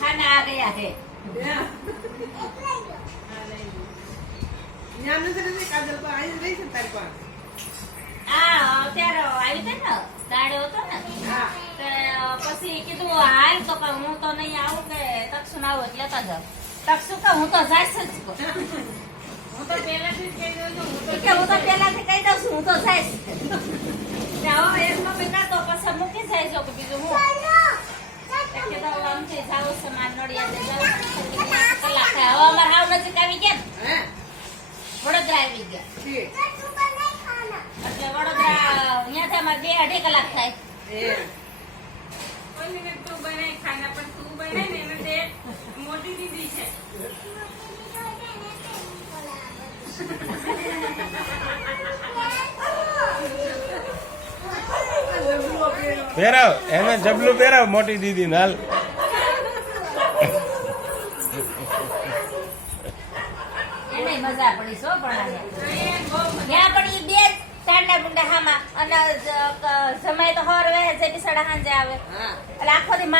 खाना आ गया है અત્યારે આવી છે ને દાડ્યો હતો ને પછી કીધું હાલ તો કે હું તો નહીં આવું કે તક્ષુ ના આવું એટલે લેતા જાવ તક્ષુ કે હું તો જાય જ હું તો પહેલાથી કહી દઉં છું હું તો જાય એક મમ્મી તો પછી મૂકી જાય છો કે બીજું હું આમથી જાવ છે માર નડિયાદ કલાક થાય હવે અમારે હાવ નજીક આવી ગયા વડોદરા આવી ગયા એટલે વડોદરા અહીંયાથી અમારે 2-2.5 કલાક થાય તું બનાય ખાના પણ તું બનાય ને એને તે મોટી દીદી છે પહેરાવ એને જબલું પહેરાવ મોટી દીદી નાલ એને મજા પડી સો પણ ત્યાં પણ ઈ બે ચાંડા મુંડા હામાં અને જમાય તો હર વે જે બિસાડા હાંજે આવે એટલે આખો દી